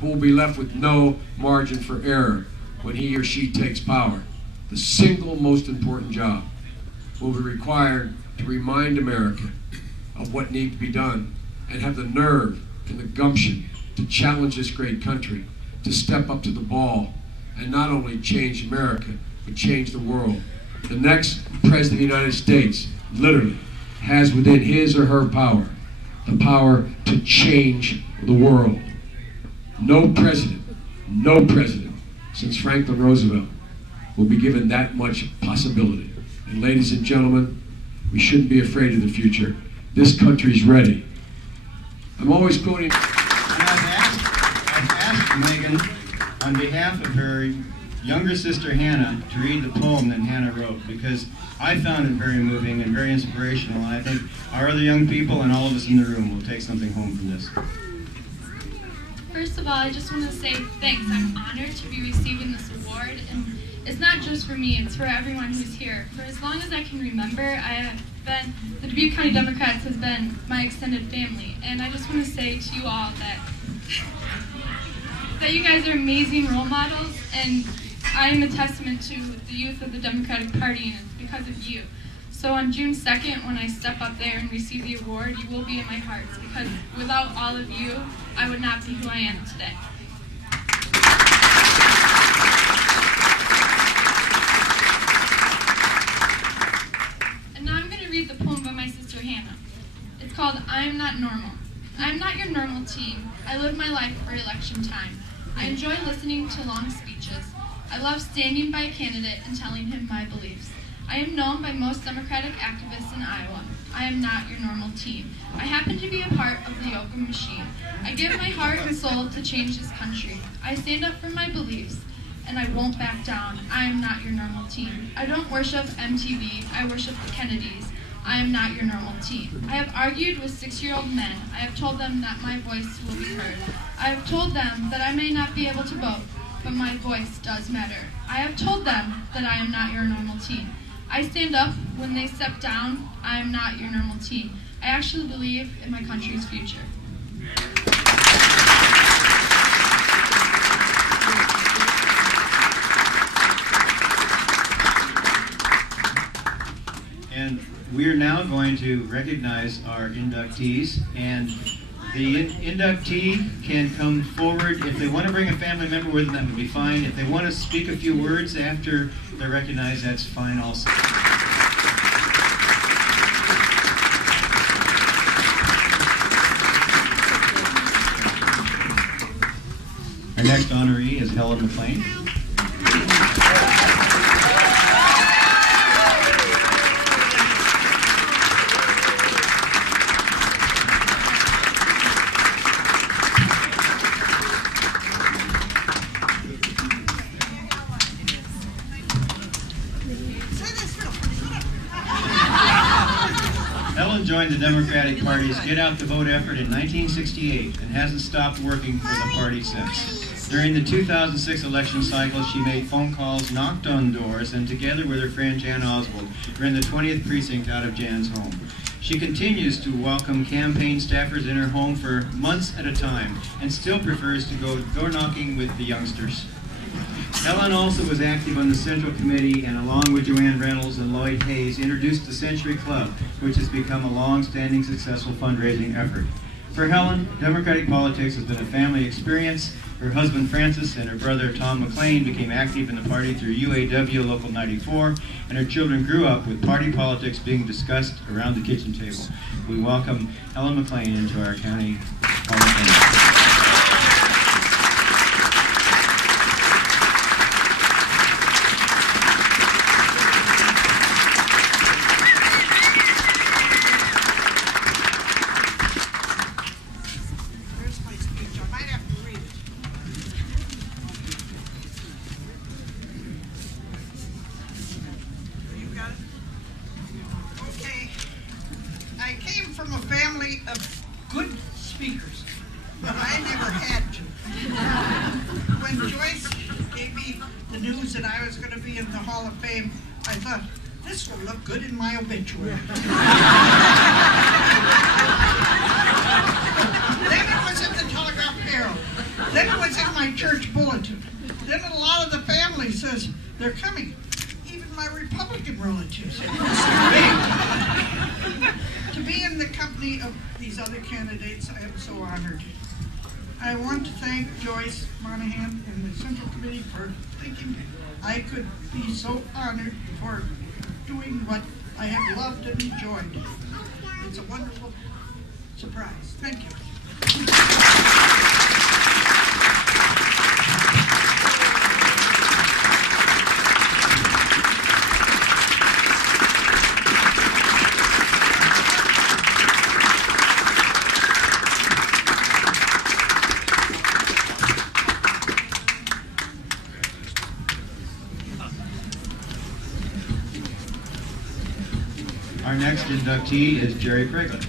who will be left with no margin for error when he or she takes power. The single most important job will be required to remind America of what needs to be done and have the nerve and the gumption to challenge this great country to step up to the ball and not only change America, but change the world. The next President of the United States literally has within his or her power the power to change the world. No president since Franklin Roosevelt will be given that much possibility. And ladies and gentlemen, we shouldn't be afraid of the future. This country's ready. I'm always quoting. I've asked Megan, on behalf of her younger sister Hannah, to read the poem that Hannah wrote, because I found it very moving and very inspirational, and I think our other young people and all of us in the room will take something home from this. First of all, I just want to say thanks. I'm honored to be receiving this award, and it's not just for me, it's for everyone who's here. For as long as I can remember, the Dubuque County Democrats has been my extended family, and I just want to say to you all that you guys are amazing role models, and I am a testament to the youth of the Democratic Party, and it's because of you. So on June 2nd, when I step up there and receive the award, you will be in my hearts, because without all of you, I would not be who I am today. And now I'm going to read the poem by my sister Hannah. It's called I Am Not Normal. I am not your normal teen. I live my life for election time. I enjoy listening to long speeches. I love standing by a candidate and telling him my beliefs. I am known by most Democratic activists in Iowa. I am not your normal teen. I happen to be a part of the Oakham machine. I give my heart and soul to change this country. I stand up for my beliefs, and I won't back down. I am not your normal teen. I don't worship MTV. I worship the Kennedys. I am not your normal teen. I have argued with 6-year-old men. I have told them that my voice will be heard. I have told them that I may not be able to vote, but my voice does matter. I have told them that I am not your normal teen. I stand up when they step down. I am not your normal teen. I actually believe in my country's future. And we're now going to recognize our inductees, and the inductee can come forward. If they want to bring a family member with them, that would be fine. If they want to speak a few words after they're recognized, that's fine also. Our next honoree is Helen McClain. Helen joined the Democratic Party's Get Out the Vote effort in 1968 and hasn't stopped working for the party since. During the 2006 election cycle, she made phone calls, knocked on doors, and together with her friend Jan Oswald, ran the 20th precinct out of Jan's home. She continues to welcome campaign staffers in her home for months at a time and still prefers to go door knocking with the youngsters. Helen also was active on the Central Committee and along with Joanne Reynolds and Lloyd Hayes introduced the Century Club, which has become a long-standing successful fundraising effort. For Helen, Democratic politics has been a family experience. Her husband Francis and her brother Tom McClain became active in the party through UAW Local 94, and her children grew up with party politics being discussed around the kitchen table. We welcome Helen McClain into our county Hall of Fame. From a family of good speakers, but I never had to. When Joyce gave me the news that I was going to be in the Hall of Fame, I thought, this will look good in my obituary. Then it was in the Telegraph Herald. Then it was in my church bulletin. Then a lot of the family says they're coming. Even my Republican relatives. To be in the company of these other candidates, I am so honored. I want to thank Joyce Monahan and the Central Committee for thinking I could be so honored for doing what I have loved and enjoyed. It's a wonderful surprise. Thank you. Our next inductee is Jerry Pregler.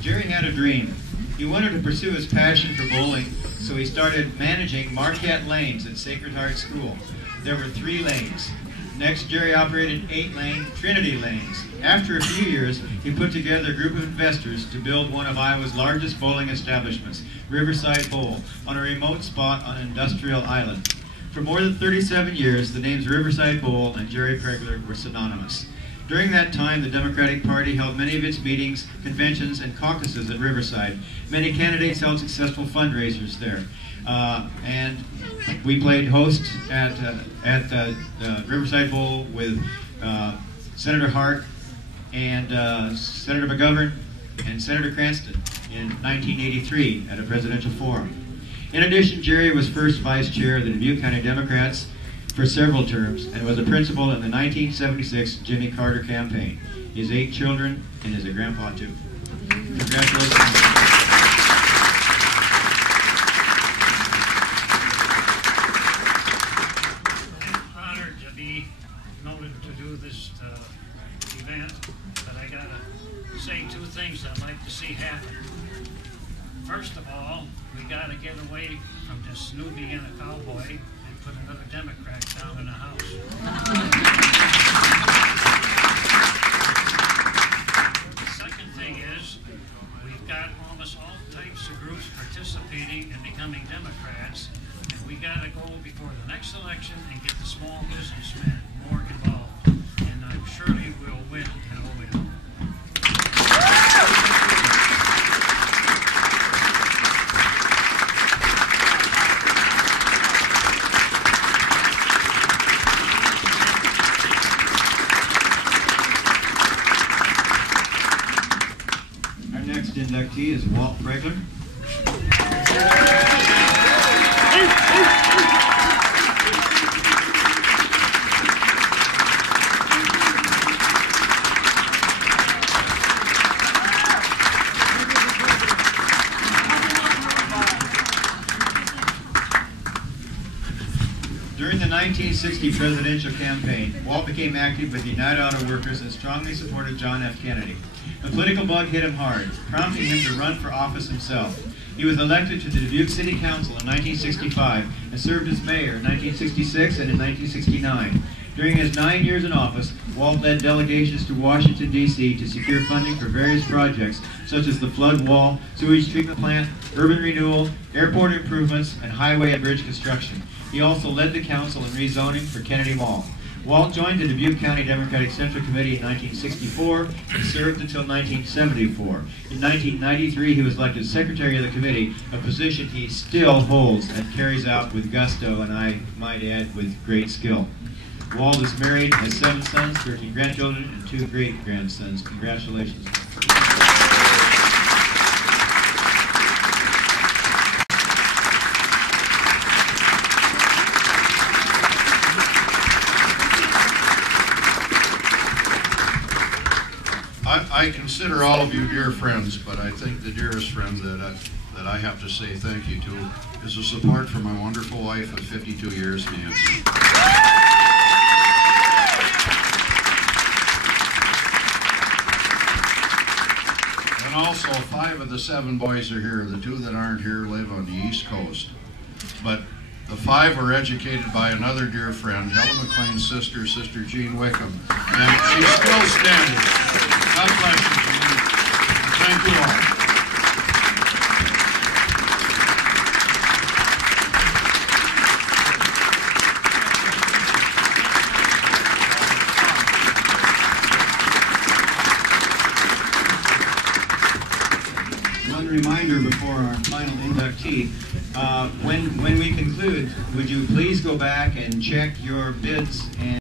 Jerry had a dream. He wanted to pursue his passion for bowling, so he started managing Marquette lanes at Sacred Heart School. There were 3 lanes. Next, Jerry operated 8-lane Trinity lanes. After a few years, he put together a group of investors to build one of Iowa's largest bowling establishments, Riverside Bowl, on a remote spot on an industrial island. For more than 37 years, the names Riverside Bowl and Jerry Pregler were synonymous. During that time, the Democratic Party held many of its meetings, conventions, and caucuses at Riverside. Many candidates held successful fundraisers there. And we played host at the Riverside Bowl with Senator Hart and Senator McGovern and Senator Cranston in 1983 at a presidential forum. In addition, Jerry was first vice chair of the Dubuque County Democrats for several terms and was a principal in the 1976 Jimmy Carter campaign. He has 8 children and is a grandpa too. Congratulations. I'd like to see happen. First of all, we got to get away from this newbie and a cowboy and put another Democrat down in the House. The second thing is, we've got almost all types of groups participating and becoming Democrats, and we got to go before the next election and get the small businessmen more involved. And I'm surely we'll win in Ohio. Inductee is Walt Pregler. During the 1960 presidential campaign, Walt became active with the United Auto Workers and strongly supported John F. Kennedy. The political bug hit him hard, prompting him to run for office himself. He was elected to the Dubuque City Council in 1965 and served as mayor in 1966 and in 1969. During his 9 years in office, Walt led delegations to Washington, D.C. to secure funding for various projects such as the flood wall, sewage treatment plant, urban renewal, airport improvements, and highway and bridge construction. He also led the council in rezoning for Kennedy Mall. Walt joined the Dubuque County Democratic Central Committee in 1964 and served until 1974. In 1993, he was elected secretary of the committee, a position he still holds and carries out with gusto, and I might add, with great skill. Walt is married, has 7 sons, 13 grandchildren, and 2 great-grandsons. Congratulations. I consider all of you dear friends, but I think the dearest friend that I have to say thank you to is the support from my wonderful wife of 52 years, Nancy. And also, 5 of the 7 boys are here. The 2 that aren't here live on the East Coast. But the 5 were educated by another dear friend, Helen McClain's sister, Sister Jean Wickham. And she's still standing. God bless you, Jean. Thank you all. One reminder before our final inductee. When we conclude, would you please go back and check your bids and